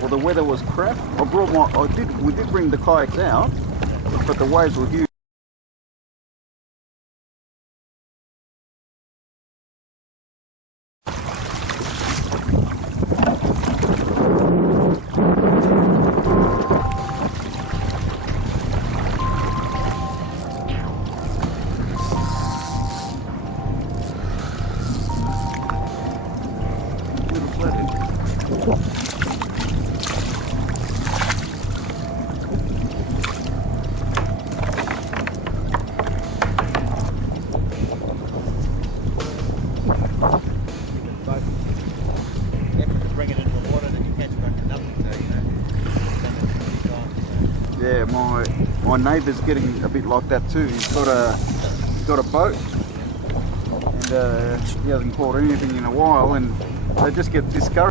Well, the weather was crap. We did bring the kayaks out, but the waves were huge. Yeah, my neighbour's getting a bit like that too. He's got a boat, and he hasn't caught anything in a while, and they just get discouraged.